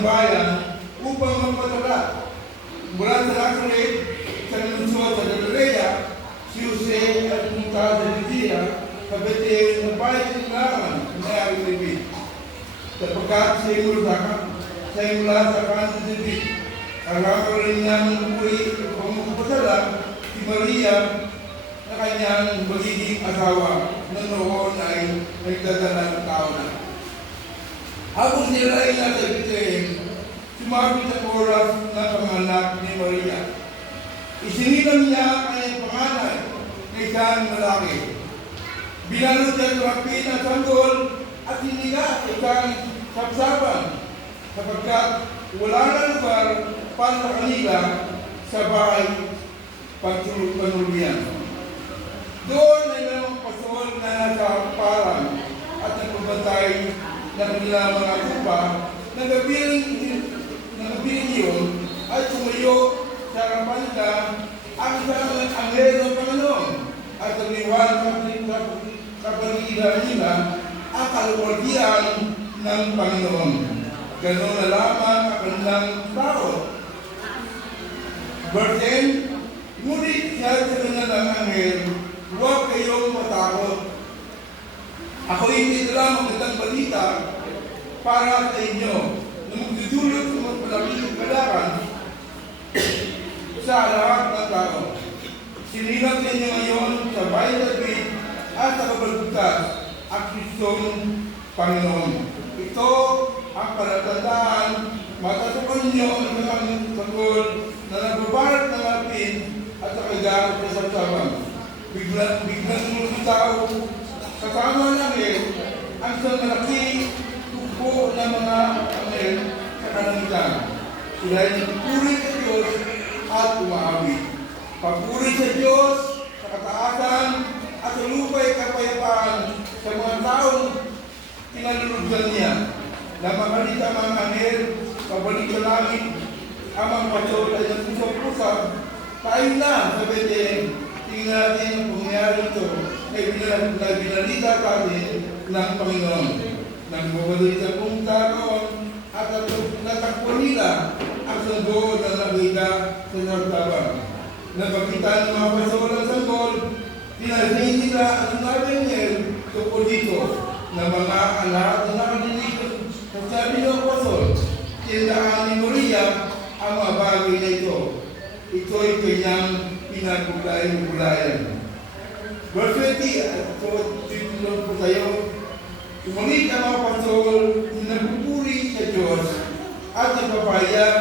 ng bayan upang magpadala mula sa Nazareth sa lungsod sa Galilea, si Jose at pumunta sa Judea sa Bethel na bayan ng Laman ng Ari David. Sapagkat siya mula sa kanto ni David, ang kakaroon niyang buhay upang magpadala si Maria na kanyang magiging asawa na noon ay nagdadalang tao na. Habang sila ay nasa Bethlehem, sumapit ang oras na panganak ni Maria. Isinilang niya ang kanyang panganay na isang malaki. Binalot niya sa rapin at sanggol at hiniga sa isang sapsapan sapagkat wala na lugar para sa kanila sa bahay panuluyan. Doon ay mayroong pasol na nasa parang at nagbabantay ng kanilang mga tupa na gabiling iyon ay tumayo sa harapan nila ang isang anghel ng Panginoon at nagniwala sa panigilan nila ang kaluwalhatian ng Panginoon. Ganoon na lamang ang kanilang tao. Verse 10, ngunit siya sa kanilang anghel, huwag kayong matakot. Ako hindi lamang magandang balita para sa inyo na magdudulot sa magpalaking kagalakan sa lahat ng tao. Sinilang sa inyo ngayon sa bayan David at sa kabalbutas ang Kristong Panginoon. Ito ang palatandaan, matatukan niyo ang isang sanggol na nagbabarat ng alpin at sa kagamit na sapsapan. Biglang lumitaw kasama namin ang isang malaki tupo ng mga anghel sa kalangitan. Sila ay nagpupuri sa Diyos at umaawit. Pagpuri sa Diyos sa kataasan at sa lupa'y kapayapaan sa mga taong kinalulugdan niya. Na makalita ang mga anghel, pabalik sa langit, ang mga pasol ay nagpusap-pusap. Tayo na sa Bethlehem, tingnan natin ang pangyayari ito na binalita sa atin ng Panginoon. Nang bumalik sa buong taon at natakpo nila ang sanggol na nakita sa sarsaban. Napakita ng mga pasol ang sanggol, pinalhin nila ang sinabing anghel tungkol dito na mga lahat na nakadinig sa sabi ng pasol, tindaan ni Maria ang mga bagay na ito. Ito ay kanyang pinagpuglayan. Verse 20, ito lang po tayo. Sumunod ang mga pasol na nagpupuri sa Diyos at nagpapahayag